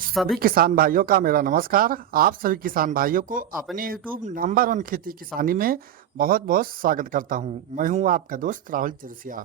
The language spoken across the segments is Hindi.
सभी किसान भाइयों का मेरा नमस्कार। आप सभी किसान भाइयों को अपने यूट्यूब नंबर वन खेती किसानी में बहुत बहुत स्वागत करता हूं। मैं हूं आपका दोस्त राहुल चरसिया।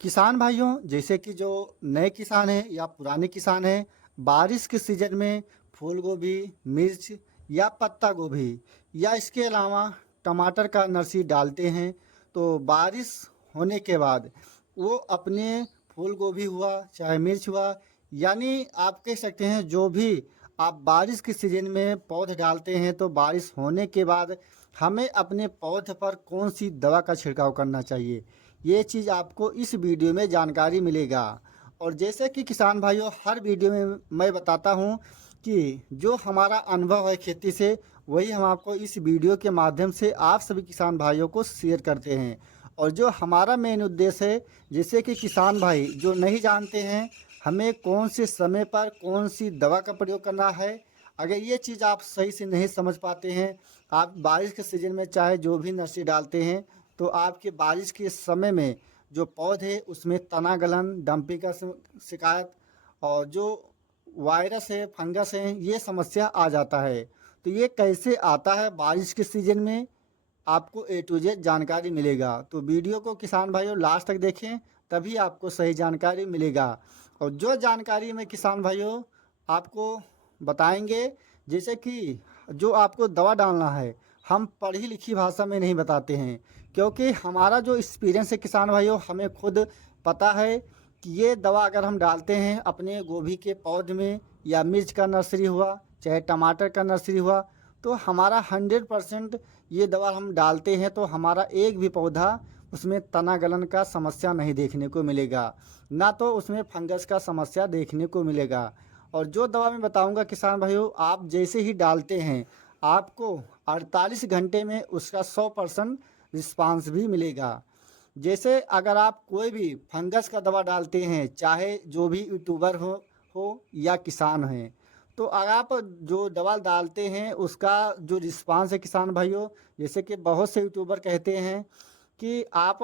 किसान भाइयों, जैसे कि जो नए किसान हैं या पुराने किसान हैं, बारिश के सीजन में फूल गोभी, मिर्च या पत्ता गोभी या इसके अलावा टमाटर का नर्सरी डालते हैं, तो बारिश होने के बाद वो अपने फूल गोभी हुआ चाहे मिर्च हुआ, यानी आप कह सकते हैं जो भी आप बारिश के सीजन में पौध डालते हैं, तो बारिश होने के बाद हमें अपने पौध पर कौन सी दवा का छिड़काव करना चाहिए, ये चीज़ आपको इस वीडियो में जानकारी मिलेगा। और जैसे कि किसान भाइयों, हर वीडियो में मैं बताता हूं कि जो हमारा अनुभव है खेती से, वही हम आपको इस वीडियो के माध्यम से आप सभी किसान भाइयों को शेयर करते हैं। और जो हमारा मेन उद्देश्य है, जैसे कि किसान भाई जो नहीं जानते हैं हमें कौन से समय पर कौन सी दवा का प्रयोग करना है, अगर ये चीज़ आप सही से नहीं समझ पाते हैं, आप बारिश के सीज़न में चाहे जो भी नर्सरी डालते हैं, तो आपके बारिश के समय में जो पौधे उसमें तना गलन, डंपी का शिकायत और जो वायरस है, फंगस है, ये समस्या आ जाता है। तो ये कैसे आता है बारिश के सीज़न में, आपको ए टू जेड जानकारी मिलेगा। तो वीडियो को किसान भाइयों लास्ट तक देखें, तभी आपको सही जानकारी मिलेगा। और जो जानकारी में किसान भाइयों आपको बताएंगे, जैसे कि जो आपको दवा डालना है, हम पढ़ी लिखी भाषा में नहीं बताते हैं, क्योंकि हमारा जो एक्सपीरियंस है किसान भाइयों, हमें खुद पता है कि ये दवा अगर हम डालते हैं अपने गोभी के पौध में या मिर्च का नर्सरी हुआ चाहे टमाटर का नर्सरी हुआ, तो हमारा 100% ये दवा हम डालते हैं तो हमारा एक भी पौधा उसमें तना गलन का समस्या नहीं देखने को मिलेगा, ना तो उसमें फंगस का समस्या देखने को मिलेगा। और जो दवा मैं बताऊंगा किसान भाइयों, आप जैसे ही डालते हैं आपको 48 घंटे में उसका 100% रिस्पांस भी मिलेगा। जैसे अगर आप कोई भी फंगस का दवा डालते हैं, चाहे जो भी यूट्यूबर हो या किसान हैं, तो अगर आप जो दवा डालते हैं उसका जो रिस्पांस है किसान भाइयों, जैसे कि बहुत से यूट्यूबर कहते हैं कि आप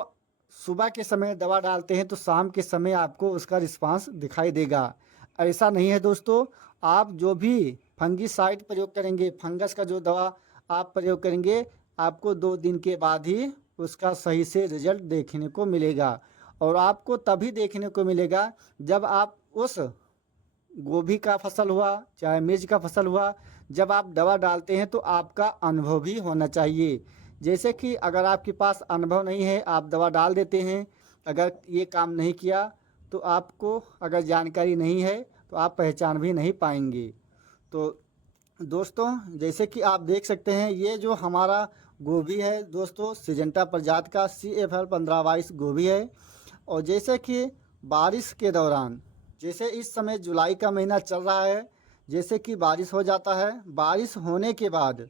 सुबह के समय दवा डालते हैं तो शाम के समय आपको उसका रिस्पांस दिखाई देगा। ऐसा नहीं है दोस्तों। आप जो भी फंगिसाइड प्रयोग करेंगे, फंगस का जो दवा आप प्रयोग करेंगे, आपको 2 दिन के बाद ही उसका सही से रिजल्ट देखने को मिलेगा। और आपको तभी देखने को मिलेगा जब आप उस गोभी का फसल हुआ चाहे मिर्च का फसल हुआ, जब आप दवा डालते हैं तो आपका अनुभव भी होना चाहिए। जैसे कि अगर आपके पास अनुभव नहीं है, आप दवा डाल देते हैं, अगर ये काम नहीं किया, तो आपको अगर जानकारी नहीं है तो आप पहचान भी नहीं पाएंगे। तो दोस्तों, जैसे कि आप देख सकते हैं, ये जो हमारा गोभी है दोस्तों, सिजेंटा प्रजाति का CFL 1522 गोभी है। और जैसे कि बारिश के दौरान, जैसे इस समय जुलाई का महीना चल रहा है, जैसे कि बारिश हो जाता है, बारिश होने के बाद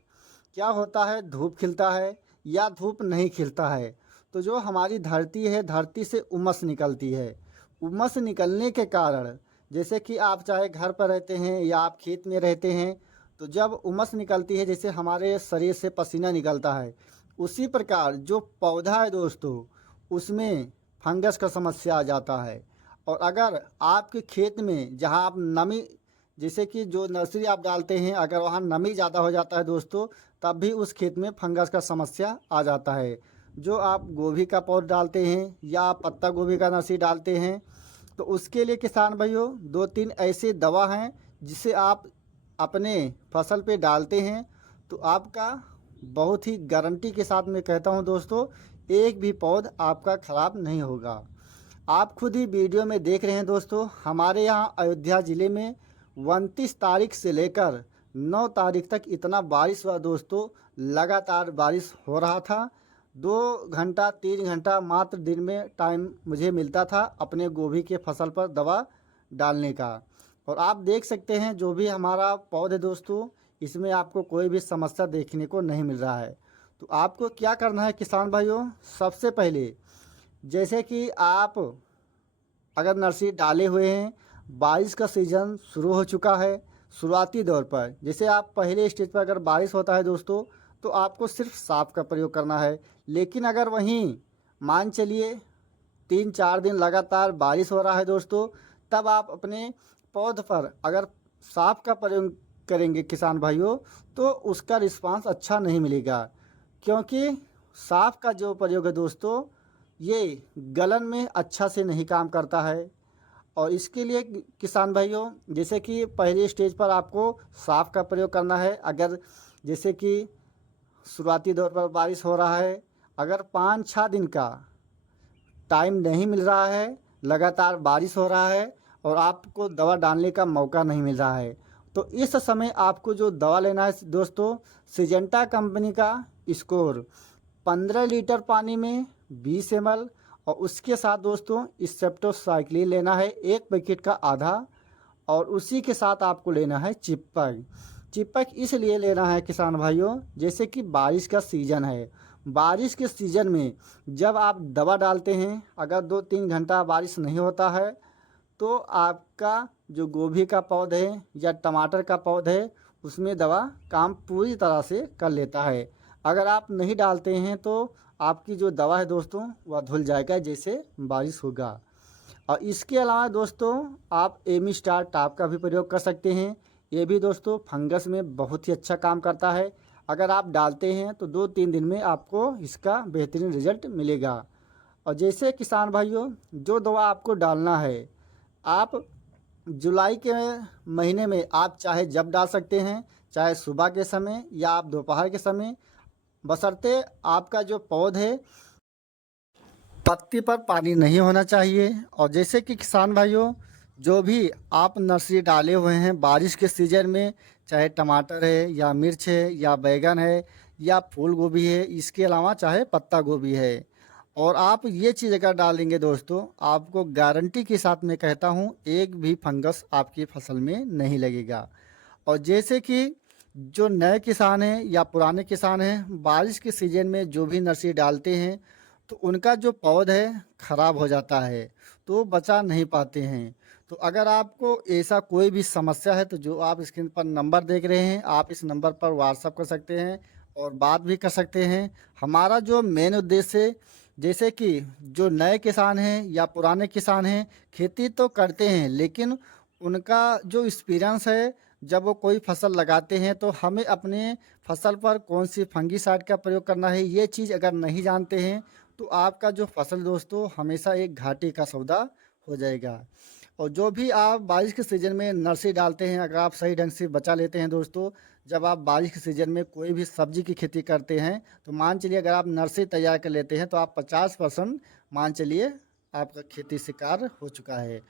क्या होता है, धूप खिलता है या धूप नहीं खिलता है, तो जो हमारी धरती है, धरती से उमस निकलती है। उमस निकलने के कारण, जैसे कि आप चाहे घर पर रहते हैं या आप खेत में रहते हैं, तो जब उमस निकलती है, जैसे हमारे शरीर से पसीना निकलता है, उसी प्रकार जो पौधा है दोस्तों, उसमें फंगस का समस्या आ जाता है। और अगर आपके खेत में जहां आप नमी, जैसे कि जो नर्सरी आप डालते हैं, अगर वहाँ नमी ज़्यादा हो जाता है दोस्तों, तब भी उस खेत में फंगस का समस्या आ जाता है। जो आप गोभी का पौध डालते हैं या आप पत्ता गोभी का नर्सरी डालते हैं, तो उसके लिए किसान भाइयों 2-3 ऐसे दवा हैं जिसे आप अपने फसल पे डालते हैं, तो आपका बहुत ही गारंटी के साथ मैं कहता हूं दोस्तों, एक भी पौध आपका ख़राब नहीं होगा। आप खुद ही वीडियो में देख रहे हैं दोस्तों, हमारे यहाँ अयोध्या ज़िले में 29 तारीख से लेकर 9 तारीख तक इतना बारिश हुआ दोस्तों, लगातार बारिश हो रहा था। 2 घंटा 3 घंटा मात्र दिन में टाइम मुझे मिलता था अपने गोभी के फसल पर दवा डालने का। और आप देख सकते हैं जो भी हमारा पौध है दोस्तों, इसमें आपको कोई भी समस्या देखने को नहीं मिल रहा है। तो आपको क्या करना है किसान भाइयों, सबसे पहले जैसे कि आप अगर नर्सरी डाले हुए हैं, बारिश का सीज़न शुरू हो चुका है, शुरुआती दौर पर जैसे आप पहले स्टेज पर अगर बारिश होता है दोस्तों, तो आपको सिर्फ साफ का प्रयोग करना है। लेकिन अगर वहीं मान चलिए 3-4 दिन लगातार बारिश हो रहा है दोस्तों, तब आप अपने पौध पर अगर साफ का प्रयोग करेंगे किसान भाइयों, तो उसका रिस्पांस अच्छा नहीं मिलेगा, क्योंकि साफ का जो प्रयोग है दोस्तों, ये गलन में अच्छा से नहीं काम करता है। और इसके लिए किसान भाइयों, जैसे कि पहली स्टेज पर आपको साफ का प्रयोग करना है। अगर जैसे कि शुरुआती दौर पर बारिश हो रहा है, अगर 5-6 दिन का टाइम नहीं मिल रहा है, लगातार बारिश हो रहा है और आपको दवा डालने का मौका नहीं मिल रहा है, तो इस समय आपको जो दवा लेना है दोस्तों, सिजेंटा कंपनी का स्कोर 15 लीटर पानी में 20 ml, और उसके साथ दोस्तों स्टेप्टोसाइक्लिन लेना है 1 पैकेट का आधा। और उसी के साथ आपको लेना है चिपक। चिपक इसलिए लेना है किसान भाइयों, जैसे कि बारिश का सीज़न है। बारिश के सीज़न में जब आप दवा डालते हैं, अगर 2-3 घंटा बारिश नहीं होता है, तो आपका जो गोभी का पौधा है या टमाटर का पौधा है, उसमें दवा काम पूरी तरह से कर लेता है। अगर आप नहीं डालते हैं तो आपकी जो दवा है दोस्तों, वह धुल जाएगा जैसे बारिश होगा। और इसके अलावा दोस्तों, आप एमी स्टार टॉप का भी प्रयोग कर सकते हैं। ये भी दोस्तों फंगस में बहुत ही अच्छा काम करता है। अगर आप डालते हैं तो 2-3 दिन में आपको इसका बेहतरीन रिजल्ट मिलेगा। और जैसे किसान भाइयों, जो दवा आपको डालना है, आप जुलाई के महीने में आप चाहे जब डाल सकते हैं, चाहे सुबह के समय या आप दोपहर के समय, बशर्ते आपका जो पौध है, पत्ती पर पानी नहीं होना चाहिए। और जैसे कि किसान भाइयों, जो भी आप नर्सरी डाले हुए हैं बारिश के सीज़न में, चाहे टमाटर है या मिर्च है या बैगन है या फूल गोभी है, इसके अलावा चाहे पत्ता गोभी है, और आप ये चीज़ अगर डालेंगे दोस्तों, आपको गारंटी के साथ मैं कहता हूँ, एक भी फंगस आपकी फसल में नहीं लगेगा। और जैसे कि जो नए किसान हैं या पुराने किसान हैं, बारिश के सीज़न में जो भी नर्सरी डालते हैं, तो उनका जो पौध है ख़राब हो जाता है, तो बचा नहीं पाते हैं। तो अगर आपको ऐसा कोई भी समस्या है, तो जो आप स्क्रीन पर नंबर देख रहे हैं, आप इस नंबर पर व्हाट्सअप कर सकते हैं और बात भी कर सकते हैं। हमारा जो मेन उद्देश्य है, जैसे कि जो नए किसान हैं या पुराने किसान हैं, खेती तो करते हैं, लेकिन उनका जो एक्सपीरियंस है, जब वो कोई फसल लगाते हैं तो हमें अपने फसल पर कौन सी फंगीसाइड का प्रयोग करना है, ये चीज़ अगर नहीं जानते हैं, तो आपका जो फसल दोस्तों हमेशा एक घाटे का सौदा हो जाएगा। और जो भी आप बारिश के सीज़न में नर्सरी डालते हैं, अगर आप सही ढंग से बचा लेते हैं दोस्तों, जब आप बारिश के सीज़न में कोई भी सब्जी की खेती करते हैं, तो मान चलिए अगर आप नर्सरी तैयार कर लेते हैं, तो आप 50% मान चलिए आपका खेती से कार्य हो चुका है।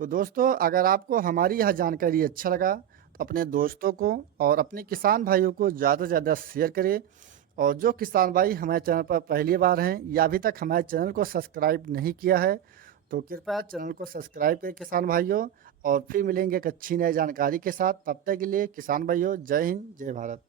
तो दोस्तों, अगर आपको हमारी यह जानकारी अच्छा लगा, तो अपने दोस्तों को और अपने किसान भाइयों को ज़्यादा से ज़्यादा शेयर करें। और जो किसान भाई हमारे चैनल पर पहली बार हैं या अभी तक हमारे चैनल को सब्सक्राइब नहीं किया है, तो कृपया चैनल को सब्सक्राइब करें किसान भाइयों। और फिर मिलेंगे एक अच्छी नई जानकारी के साथ। तब तक के लिए किसान भाइयों, जय हिंद, जय भारत।